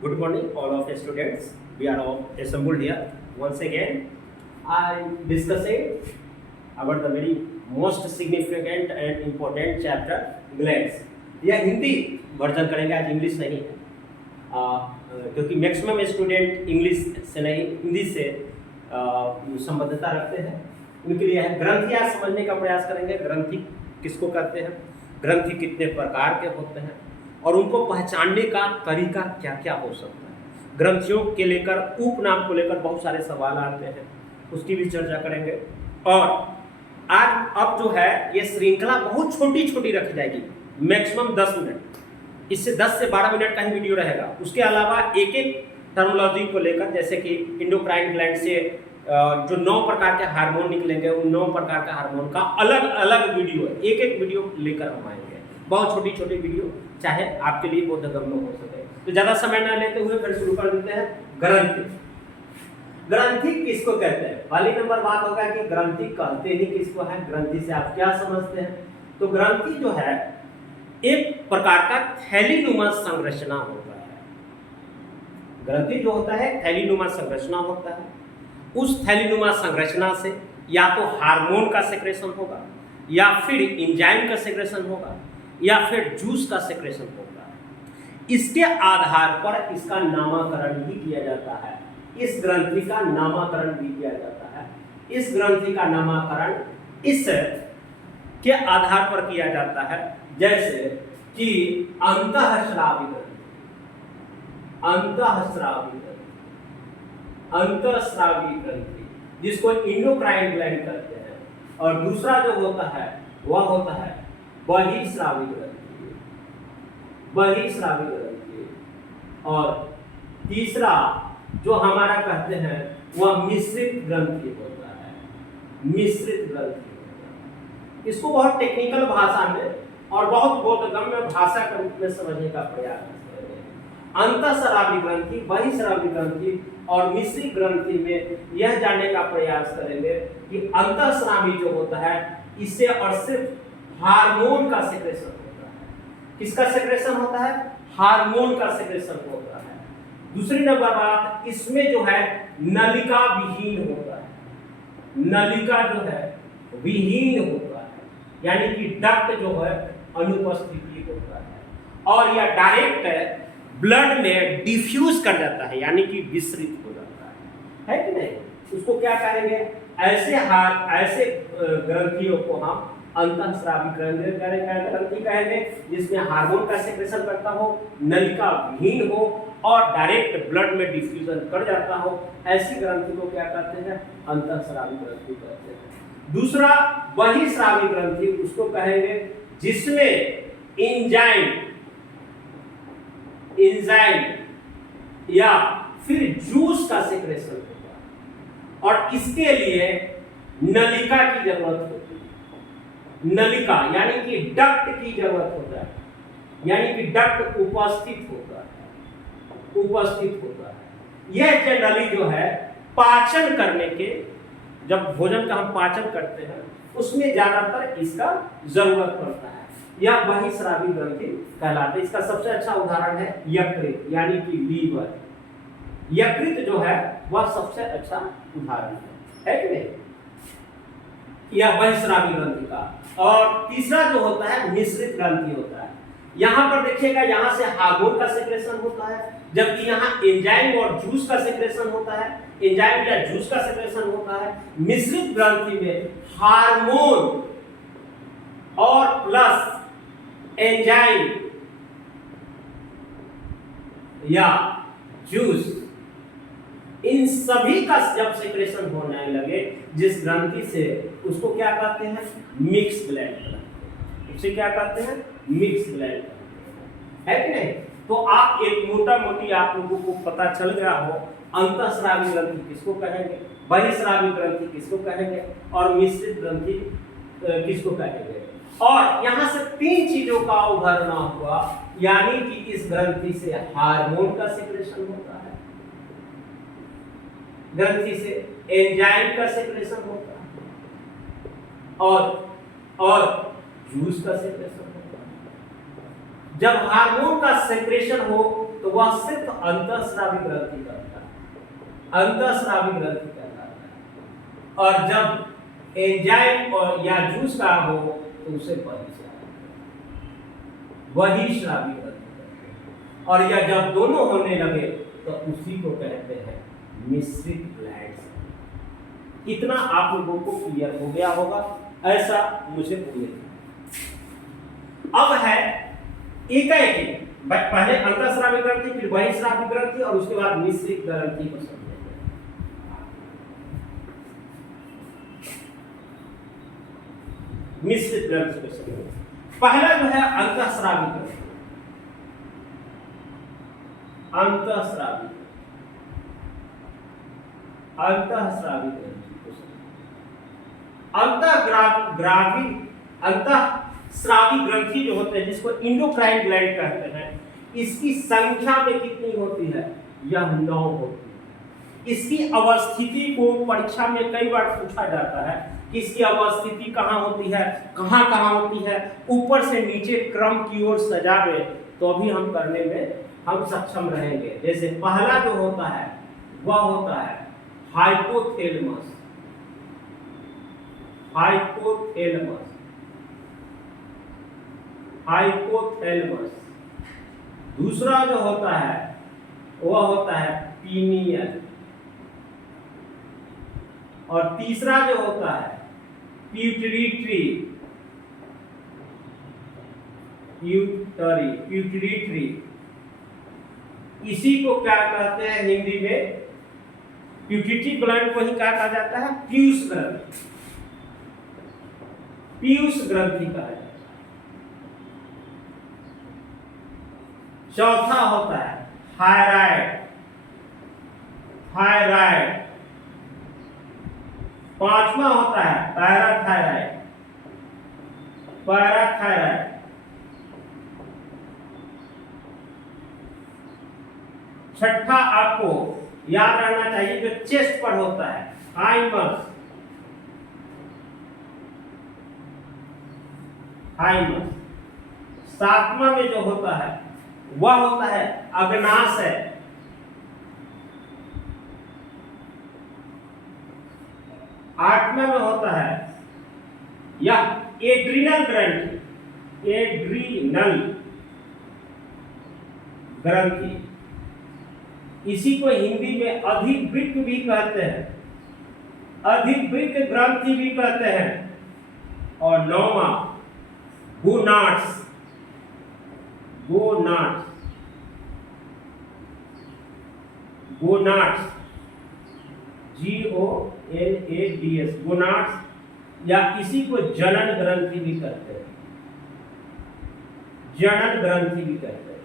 Good morning, all of the students. We are all assembled here. Once again, I am discussing about the very most significant and important chapter, glands. यह Hindi version करेंगे, आज English नहीं है, क्योंकि maximum student English से नहीं हिंदी से संबद्धता रखते हैं। उनके लिए है ग्रंथियाँ समझने का प्रयास करेंगे। ग्रंथि किसको कहते हैं, ग्रंथि कितने प्रकार के होते हैं और उनको पहचानने का तरीका क्या क्या हो सकता है। ग्रंथियों के लेकर उपनाम को लेकर बहुत सारे सवाल आते हैं, उसकी भी चर्चा करेंगे। और आज अब जो है ये श्रृंखला बहुत छोटी छोटी रखी जाएगी, मैक्सिमम 10 मिनट, इससे 10 से 12 मिनट का ही वीडियो रहेगा। उसके अलावा एक एक टर्मिनोलॉजी को लेकर, जैसे कि इंडोक्राइन ग्लैंड से जो 9 प्रकार के हार्मोन निकलेंगे, उन 9 प्रकार के हार्मोन का अलग अलग वीडियो है, एक एक वीडियो लेकर हम आएंगे। बहुत छोटी छोटी वीडियो, चाहे आपके लिए बोधगम्य हो सके। तो ज़्यादा समय न लेते हुए फिर शुरू कर देते हैं। ग्रंथि, ग्रंथि किसको कहते हैं? पहली नंबर बात होगा कि ग्रंथि कहते ही किसको है, ग्रंथि से आप क्या समझते हैं। तो ग्रंथि जो है एक प्रकार का थैलीनुमा संरचना होता है। ग्रंथि जो होता है थैलीनुमा संरचना होता है। उस थैलीनुमा संरचना से या तो हार्मोन का सेक्रेशन होगा, या फिर एंजाइम का सेक्रेशन होगा, या फिर जूस का सेक्रेशन होगा। इसके आधार पर इसका नामकरण भी किया जाता है। इस ग्रंथि का नामकरण भी किया जाता है। इस ग्रंथि का नामकरण इस के आधार पर किया जाता है, जैसे कि अंतःस्रावी ग्रंथि, अंतःस्रावी ग्रंथि, अंतःस्रावी ग्रंथि जिसको इंडोक्राइन ग्लैंड कहते हैं। और दूसरा जो होता है वह होता है बहिस्रावी ग्रंथि, बहिस्रावी ग्रंथि। और तीसरा जो हमारा कहते हैं वह मिश्रित ग्रंथि होता है, मिश्रित ग्रंथि होता है। इसको बहुत टेक्निकल भाषा में और बहुत बोधगम्य भाषा के रूप में समझने का प्रयास करेंगे। अंतःस्रावी ग्रंथि, बहिस्रावी ग्रंथि और मिश्रित ग्रंथि में यह जानने का प्रयास करेंगे कि अंतःस्रावी जो होता है इससे और सिर्फ हार्मोन का सेक्रेशन होता है। किसका सेक्रेशन होता है? हार्मोन का सेक्रेशन होता है। दूसरी नंबर बात, इसमें जो है नलिका विहीन होता है। नलिका जो है विहीन होता है, यानी कि डक्ट जो है अनुपस्थिति होता है। और यह डायरेक्ट ब्लड में डिफ्यूज कर जाता है, यानी कि विसरित हो जाता है कि नहीं? उसको क्या कहेंगे? ऐसे ग्रंथियों को हम अंतःस्रावी ग्रंथि कहेंगे, जिसमें हार्मोन का सेक्रेशन करता हो, नलिका विहीन हो और डायरेक्ट ब्लड में डिफ्यूजन कर जाता हो। ऐसी ग्रंथि को क्या कहते हैं? अंतःस्रावी ग्रंथि कहते हैं। दूसरा बहिस्रावी ग्रंथि उसको कहेंगे जिसमें एंजाइम या फिर जूस का सेक्रेशन होगा, और इसके लिए नलिका की जरूरत होती है। नलिका यानी कि डक्ट की जरूरत होता है, यानी कि डक्ट उपस्थित होता है, उपस्थित होता है। यह जनरली जो है पाचन करने के, जब भोजन का हम पाचन करते हैं उसमें ज्यादातर इसका जरूरत पड़ता है। यह बहिस्रावी ग्रंथि कहलाते हैं। इसका सबसे अच्छा उदाहरण है यकृत, यानी कि लीवर। यकृत जो है वह सबसे अच्छा उदाहरण है कि नहीं? यह बहिस्रावी ग्रंथि का। और तीसरा जो होता है मिश्रित ग्रंथि होता है। यहाँ पर देखिएगा, यहाँ से हार्मोन का सेक्रेशन होता है, जबकि यहाँ एंजाइम और जूस का सेक्रेशन होता है, एंजाइम या जूस का सेक्रेशन होता है। मिश्रित ग्रंथि में हार्मोन और प्लस एंजाइम या जूस, इन सभी का जब सेक्रेशन होने लगे जिस ग्रंथि से, उसको क्या कहते हैं? मिक्स ग्लैंड कहते हैं। उसे क्या कहते हैं? मिक्स ग्लैंड है कि नहीं? तो आप एक मोटा मोटी आप लोगों को पता चल गया हो, अंतःस्रावी ग्रंथि किसको कहेंगे, बहिस्रावी ग्रंथि किसको कहेंगे और मिश्रित ग्रंथि किसको कहेंगे। और यहाँ से 3 चीजों का उभरना हुआ, यानी कि इस ग्रंथि से हार्मोन का सेक्रेशन होता है, ग्रंथि से एंजाइम का सेक्रेशन होता है, और जूस का सेक्रेशन होता है। जब हार्मोन का सेक्रेशन हो तो वह सिर्फ अंतःस्रावी ग्रंथि करता है, अंतःस्रावी ग्रंथि कहलाता है। और जब एंजाइम और या जूस का हो तो उसे वही श्रावी ग्रंथि कहते हैं। और या जब दोनों होने लगे तो उसी को कहते हैं मिश्रित ग्लैंड्स। इतना आप लोगों को क्लियर हो गया होगा, ऐसा मुझे उम्मीद है। अब है एकाएकी, पहले अंतःस्रावी ग्रंथि, फिर बहिःस्रावी ग्रंथि और उसके बाद मिश्रित ग्रंथि को समझेंगे। मिश्रित ग्रंथि को समझेंगे। पहला जो है अंतःस्रावी ग्रंथि, अंतःस्रावी अंतःस्रावी ग्रंथि को अंतःस्रावी ग्रंथि जो होते हैं, जिसको इंडोक्राइन ग्लैंड कहते हैं, इसकी संख्या में कितनी होती है? यह 9 होती है। इसकी अवस्थिति को परीक्षा में कई बार पूछा जाता है कि इसकी अवस्थिति कहाँ होती है, कहाँ होती है। ऊपर से नीचे क्रम की ओर सजावे तो अभी हम करने में हम सक्षम रहेंगे। जैसे पहला जो होता है वह होता है हाइपोथैलेमस, हाइपोथैलेमस, हाइपोथैलेमस। दूसरा जो होता है वह होता है पीनियल, और तीसरा जो होता है प्यूटरी, प्यूटरी। इसी को क्या कहते हैं हिंदी में? प्यूटरी ग्लैंड को ही क्या कहा जाता है? पीयूष ग्रंथि, पीयूष ग्रंथि कहा जाता है। चौथा होता है थायराइड, थायराइड। पांचवा होता है पैराथायराइड, पैराथायराइड। छठा आपको याद रहना चाहिए जो चेस्ट पर होता है, हाइमस, हाइमस। सातवां में जो होता है वह होता है अग्नाशय, आठवां में होता है यह एड्रीनल ग्रंथि, एड्रीनल ग्रंथि। इसी को हिंदी में अधिवृक्क भी कहते हैं, अधिवृक्क ग्रंथि भी कहते हैं। और नौवां gonads, gonads, gonads, GONADS, gonads. या इसी को जनन ग्रंथि भी कहते हैं, जनन ग्रंथि भी कहते हैं,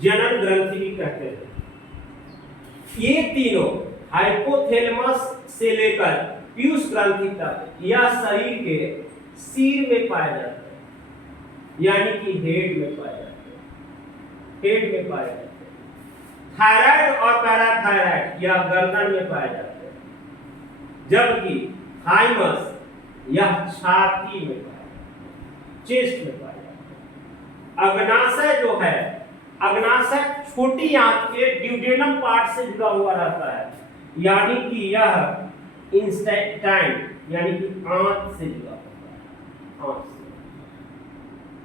जनन ग्रंथि भी कहते हैं। ये तीनों हाइपोथैलेमस से लेकर पीयूष ग्रंथि तक यह शरीर के सिर में पाए जाते हैं, यानी कि हेड में पाए जाते हैं, हेड में पाए जाते हैं। थायराइड और पैराथायराइड यह गर्दन में पाए जाते हैं, जबकि थाइमस यह छाती में पाए जाते हैं, चेस्ट में पाए जाते हैं। अग्नाशय जो है, अग्नाशय छोटी आंत के ड्यूडेनम पार्ट से जुड़ा हुआ रहता है, यानी कि यह इंस्टेटाइन यानी कि आंत से जुड़ा होता है, आंत से।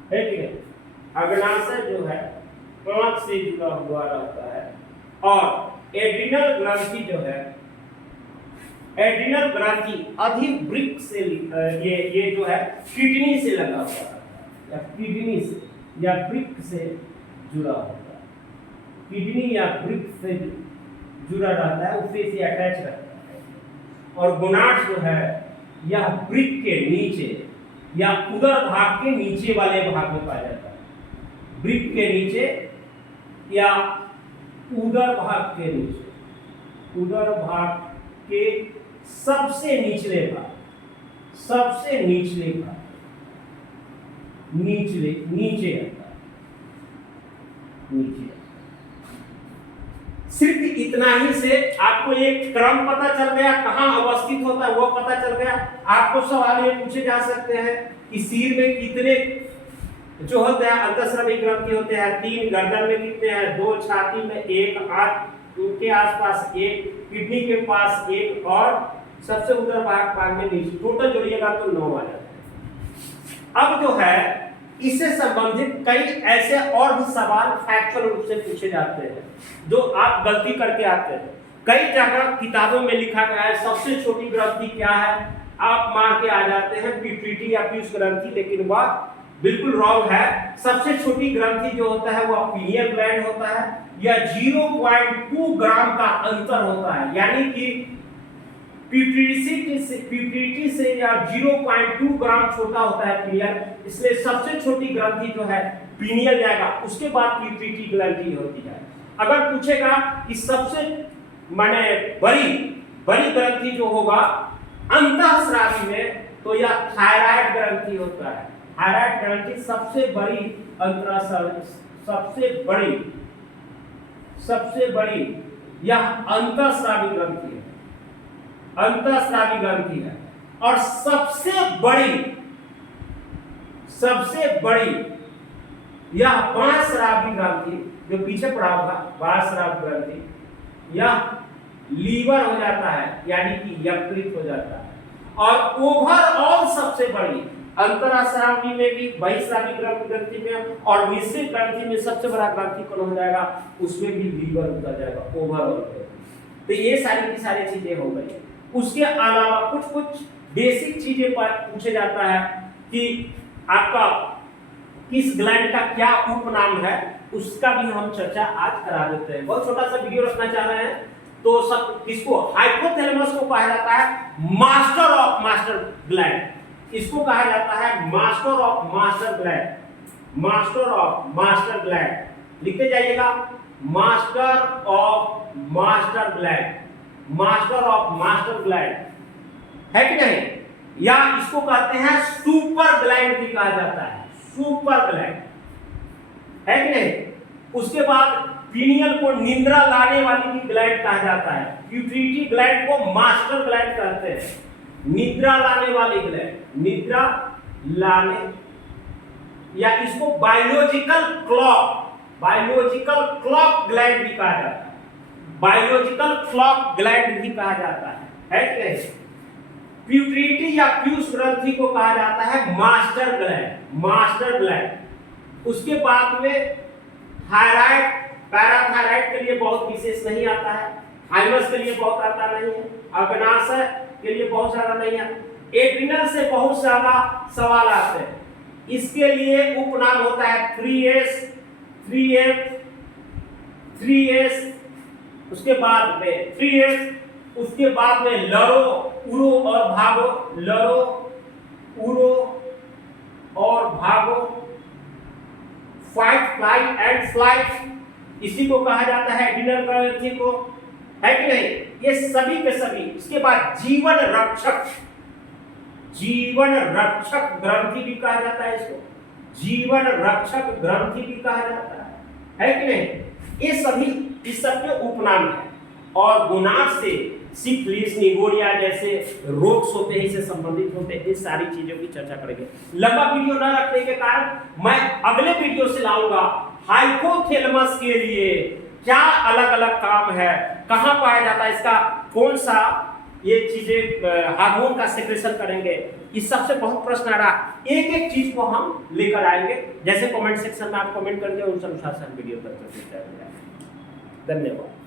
ठीक है, अग्नाशय जो है आंत से जुड़ा हुआ रहता है। और एड्रिनल ग्रंथि जो है, एड्रिनल ग्रंथि अधिवृक्क से ये जो है किडनी से लगा हुआ रहता है, या किडनी से या वृक्क से जुड़ा होता है, किडनी या वृक्क से जुड़ा रहता है, उससे से अटैच रहता है। और गोनाड्स जो है यह वृक्क के नीचे या उदर भाग के नीचे वाले भाग में पाया जाता है, वृक्क के नीचे या उदर भाग के नीचे, उदर भाग के सबसे निचले भाग, सबसे निचले भाग, नीचे नीचे आता है, नीचे। सिर्फ इतना ही से आपको एक क्रम पता चल गया, कहां अवस्थित होता है वो पता चल गया। आपको सवाल ये पूछे जा सकते हैं कि सिर में कितने जो होते हैं अंतःस्रावी ग्रंथि होते हैं 3, गर्दन में कितने हैं 2, छाती में 1, आंख के आसपास 1, किडनी के पास 1 और सबसे उधर भाग में नीचे, टोटल जोड़िएगा तो 9 आ जाता है। अब जो है इससे संबंधित कई ऐसे और भी सवाल फैक्चुअल रूप से पूछे जाते हैं जो आप गलती करके आते हैं। कई जगह किताबों में लिखा गया है सबसे छोटी ग्रंथि क्या है, आप मार के आ जाते हैं पिट्यूटरी या पीयूष ग्रंथि, लेकिन वह बिल्कुल रॉन्ग है। सबसे छोटी ग्रंथि जो होता है वह पीनियल ग्लैंड होता है, या 0.2 ग्राम का अंतर होता है, यानी कि पिट्यूटरी से या 0.2 ग्राम छोटा होता है पीनियल, इसलिए सबसे छोटी ग्रंथि जो है पीनियल जाएगा, उसके बाद पिट्यूटरी ग्रंथि होती है। अगर पूछेगा कि सबसे माने बड़ी ग्रंथि जो होगा अंतःस्रावी में, तो यह थायराइड ग्रंथि होता है। थायराइड ग्रंथि सबसे बड़ी यह अंतःस्रावी ग्रंथि है, अंतःस्रावी ग्रंथि है। और सबसे बड़ी यह बाह्यस्रावी ग्रंथि जो पीछे पड़ा होगा, बाह्यस्रावी ग्रंथि, यह लीवर हो जाता है, यानी कि यकृत हो जाता है। और ओवरऑल सबसे बड़ी अंतःस्रावी में भी, बहिःस्रावी ग्रंथि में और मिश्रित ग्रंथि में सबसे बड़ा ग्रंथि कौन हो जाएगा, उसमें भी लीवर होता जाएगा ओवरऑल। तो ये सारी की सारी चीजें हो गई। उसके अलावा कुछ बेसिक चीजें पर पूछे जाता है कि आपका किस ग्लैंड का क्या उपनाम है, उसका भी हम चर्चा आज करा देते हैं। बहुत छोटा सा वीडियो रखना चाह रहे हैं, तो सब किसको, हाइपोथैलेमस को कहा जाता है मास्टर ऑफ मास्टर ग्लैंड, इसको कहा जाता है master of master gland, master of master gland. लिखते जाइएगा master of master gland, master of master gland है कि नहीं, या इसको कहते हैं सुपर ग्लैंड भी कहा जाता है, सुपर ग्लैंड है कि नहीं। उसके बाद पीनियल को निद्रा लाने वाली भी ग्लैंड कहा जाता है, पिट्यूटरी ग्लैंड को मास्टर ग्लैंड कहते हैं, निद्रा लाने वाली ग्लैंड, निद्रा लाने, या इसको बायोलॉजिकल क्लॉक ग्लैंड भी कहा जाता है, बायोलॉजिकल क्लॉक ग्लैंड भी कहा जाता है कि नहीं। पिट्यूटरी या पीयूष ग्रंथि को कहा जाता है मास्टर ग्लैंड, मास्टर ग्लैंड। उसके बाद में थायराइड, पैराथायराइड के लिए बहुत विशेष नहीं आता है, थाइमस के लिए बहुत आता नहीं है, अग्नाशय के लिए बहुत ज्यादा नहीं है, एड्रिनल से बहुत ज्यादा सवाल आते हैं। इसके लिए उपनाम होता है 3S, 3F, 3S, उसके बाद में 3S, उसके बाद में लरो, उरो और भागो, लरो, उरो और भागो, फाइट, फ्लाई एंड फ्लाइट, इसी को कहा जाता है एड्रिनल ग्रंथि को, है कि नहीं। ये सभी के सभी। इसके बाद जीवन रक्षक ग्रंथि भी कहा जाता है, इसको जीवन रक्षक ग्रंथि भी कहा जाता है कि नहीं। ये सभी इस सब के उपनाम है। और गोनाड से सिफिलिस, निमोनिया जैसे रोग होते हैं, इससे संबंधित होते हैं, इस सारी चीजों की चर्चा करेंगे। लंबा वीडियो न रखने के कारण मैं अगले वीडियो से लाऊंगा हाइपोथैलेमस के लिए क्या अलग अलग काम है, कहां पाया जाता है, इसका कौन सा ये चीजें हार्मोन का सेक्रेशन करेंगे, इस सबसे बहुत प्रश्न आ रहा। एक एक चीज को हम लेकर आएंगे, जैसे कमेंट सेक्शन में आप कमेंट करके उस अनुसार से हम वीडियो कर सकते हैं। धन्यवाद।